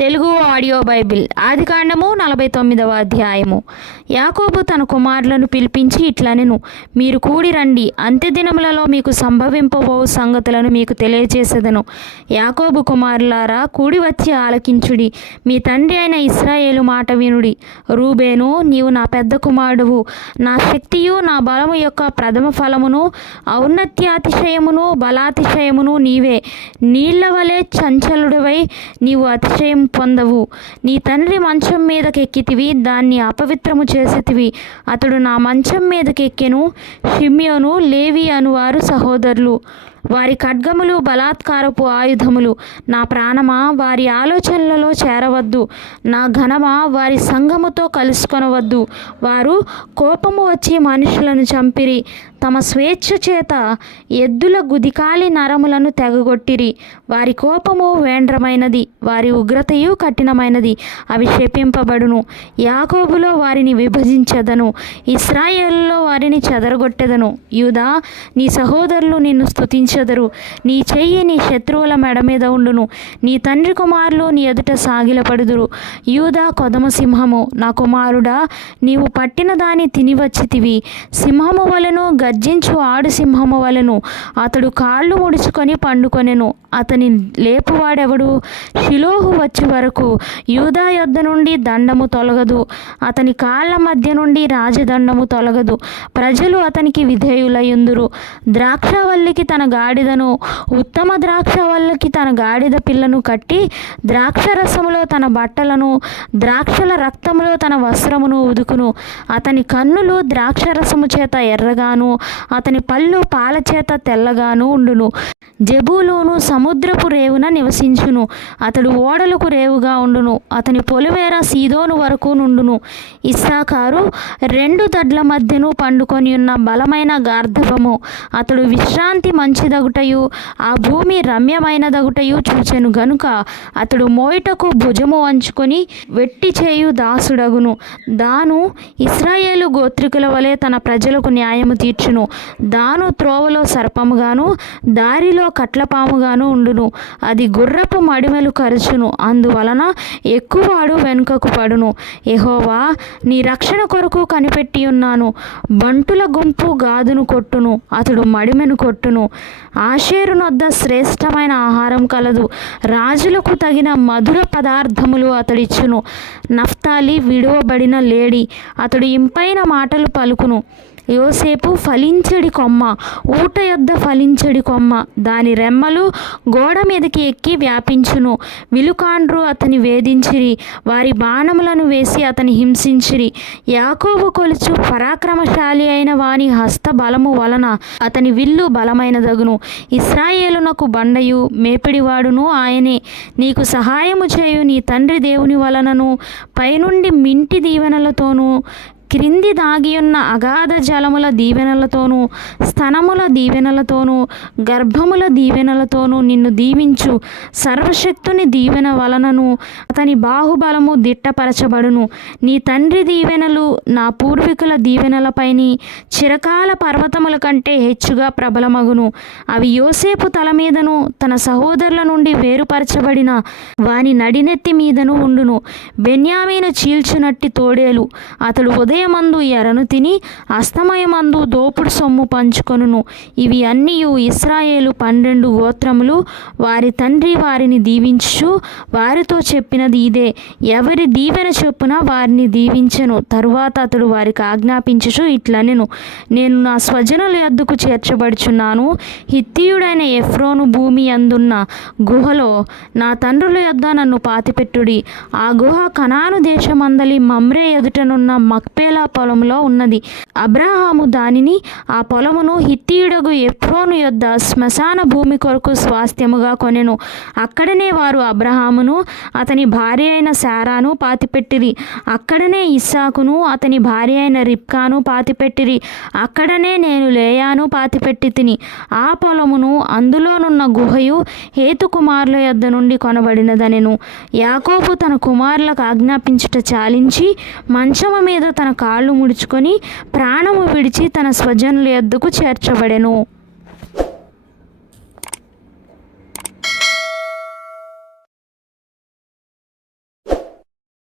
Telugu audio Bible ఆదికాండము 49వ అధ్యాయము. యాకోబు తన కుమారులను పిలిపించి ఇట్లనెను, మీరు కూడి రండి, అంత్యదినములలో మీకు సంభవింపబో సంగతులను మీకు తెలియజేసేదను. యాకోబు కుమారులారా, కూడి వచ్చి ఆలకించుడి, మీ తండ్రి అయిన ఇశ్రాయేలు మాట వినుడి. రూబేను, నీవు నా పెద్ద కుమారుడువు, నా శక్తియు నా బలము యొక్క ప్రథమ ఫలమును, ఔన్నత్యాతిశయమును బలాతిశయమును నీవే. నీళ్ల వలె చంచలుడివై నీవు అతిశయం పొందవు. నీ తండ్రి మంచం మీదకెక్కితివి, దాన్ని అపవిత్రము చేసితివి. అతడు నా మంచం మీదకెక్కెను. షిమ్యోను, లేవి అనువారు సహోదరులు. వారి ఖడ్గములు బలాత్కారపు ఆయుధములు. నా ప్రాణమా, వారి ఆలోచనలలో చేరవద్దు. నా ఘనమా, వారి సంఘముతో కలుసుకొనవద్దు. వారు కోపము వచ్చి మనుషులను చంపిరి, తమ స్వేచ్ఛ చేత ఎద్దుల గుదికాలి నరములను తెగగొట్టిరి. వారి కోపము వేండ్రమైనది, వారి ఉగ్రతయు కఠినమైనది. అవి శపింపబడును. యాకోబులో వారిని విభజించెదను, ఇశ్రాయేలులో వారిని చెదరగొట్టెదను. యూదా, నీ సహోదరులు నిన్ను స్తుతించెదరు. నీ చెయ్యి నీ శత్రువుల మెడ మీద ఉండును. నీ తండ్రి కుమారులు నీ ఎదుట సాగిలపడుదురు. యూదా కొదమ సింహము, నా కుమారుడా, నీవు పట్టిన దాన్ని తినివచ్చితివి. సింహము వలెను, గర్జించు ఆడు సింహము వలెను అతడు కాళ్ళు ముడుచుకొని పండుకొనెను. అతని లేపువాడెవడు? షిలోహు వచ్చి వరకు యూదా యొద్ద నుండి దండము తొలగదు, అతని కాళ్ళ మధ్య నుండి రాజదండము తొలగదు. ప్రజలు అతనికి విధేయులయుందురు. ద్రాక్షవల్లికి తన గాడిదను, ఉత్తమ ద్రాక్షవల్లికి తన గాడిద పిల్లను కట్టి, ద్రాక్షరసములో తన బట్టలను, ద్రాక్షల రక్తములో తన వస్త్రమును ఉదుకును. అతని కన్నులు ద్రాక్షరసము చేత ఎర్రగాను, అతని పళ్ళు పాల చేత తెల్లగాను ఉండును. జెబూలూను సముద్రపు రేవున నివసించును, అతడు ఓడలకు రేవుగా ఉండును. అతని పొలిమేర సీదోను వరకు నుండును. ఇస్సాకారు రెండు దడ్ల మధ్యను పండుకొని ఉన్న బలమైన గార్ధబము. అతడు విశ్రాంతి మంచిదగుటయు ఆ భూమి రమ్యమైనదగుటయు చూచెను గనుక అతడు మోయుటకు భుజము వంచుకొని వెట్టి చేయు దాసుడగును. దాను ఇశ్రాయేలు గోత్రికుల వలె తన ప్రజలకు న్యాయము తీర్చును. దాను త్రోవలో సర్పముగాను, దారిలో కట్లపాముగాను ఉండును. అది గుర్రపు మడిమెలు కరుచును, అందువలన ఎక్కువాడు వెనుకకు పడును. యెహోవా, నీ రక్షణ కొరకు కనిపెట్టి ఉన్నాను. బంటుల గుంపు గాదును కొట్టును, అతడు మడిమెను కొట్టును. ఆషేరు నొద్ద శ్రేష్టమైన ఆహారం కలదు, రాజులకు తగిన మధుర పదార్థములు అతడిచ్చును. నఫ్తాలి విడువబడిన లేడి, అతడు ఇంపైన మాటలు పలుకును. యోసేపు ఫలించడి కొమ్మ, ఊట యొద్ద ఫలించడి కొమ్మ, దాని రెమ్మలు గోడ మీదకి ఎక్కి వ్యాపించును. విలుకాండ్రు అతని వేధించిరి, వారి బాణములను వేసి అతని హింసించిరి. యాకోబు కొలుచు పరాక్రమశాలి అయిన వాని హస్త బలము వలన అతని విల్లు బలమైనదగును. ఇశ్రాయేలునకు బండయు మేపిడివాడును ఆయనే. నీకు సహాయము చేయు నీ తండ్రి దేవుని వలనను, పైనుండి మింటి దీవెనలతోనూ, క్రింది దాగియున్న అగాధ జలముల దీవెనలతోనూ, స్తనముల దీవెనలతోనూ, గర్భముల దీవెనలతోనూ నిన్ను దీవించు. సర్వశక్తుని దీవెన వలనను అతని బాహుబలము దిట్టపరచబడును. నీ తండ్రి దీవెనలు నా పూర్వీకుల దీవెనలపైని చిరకాల పర్వతముల కంటే హెచ్చుగా ప్రబలమగును. అవి యోసేపు తల మీదను, తన సహోదరుల నుండి వేరుపరచబడిన వాని నడినెత్తి మీదను ఉండును. బెన్యామీను చీల్చునట్టి తోడేలు, అతడు ఉదయమందు ఎరను తిని అస్తమయమందు దోపుడు సొమ్ము పంచుకొనును. ఇవి అన్నియు ఇశ్రాయేలు 12 గోత్రములు వారి తండ్రి వారిని దీవించు వారితో చెప్పినది ఇదే. ఎవరి దీవెన చొప్పున వారిని దీవించెను. తరువాత అతడు వారికి ఆజ్ఞాపించుచు ఇట్లనెను, నేను నా స్వజనుల యొద్దకు చేర్చబడుచున్నాను. హిత్తీయుడైన ఎఫ్రోను భూమి అందున్న గుహలో నా తండ్రుల యొద్ద నన్ను పాతిపెట్టుడి. ఆ గుహ కనాను దేశమందలి మమ్రే ఎదుటనున్న మక్పేలా పొలంలో ఉన్నది. అబ్రాహాము దానిని, ఆ పొలమును హిత్తీయుడగు ఎఫ్రోను యొద్ద శ్మశాన భూమి కొరకు స్వాస్థ్యముగా కొనెను. అక్కడనే వారు అబ్రాహామును, అతని భార్య అయిన శారాను పాతిపెట్టిరి. అక్కడనే ఇస్సాకును, అతని భార్య అయిన రిబ్కాను పాతిపెట్టిరి. అక్కడనే నేను లేయాను పాతిపెట్టి తిని. ఆ పొలమును, అందులోనున్న గుహయు హేతు కుమారుల యొద్ద నుండి కొనబడినదనెను. యాకోబు తన కుమారులకు ఆజ్ఞాపించుట చాలించి మంచము మీద తన కాళ్ళు ముడుచుకొని ప్రాణము విడిచి తన స్వజనుల యొద్దకు చేర్చబడెను.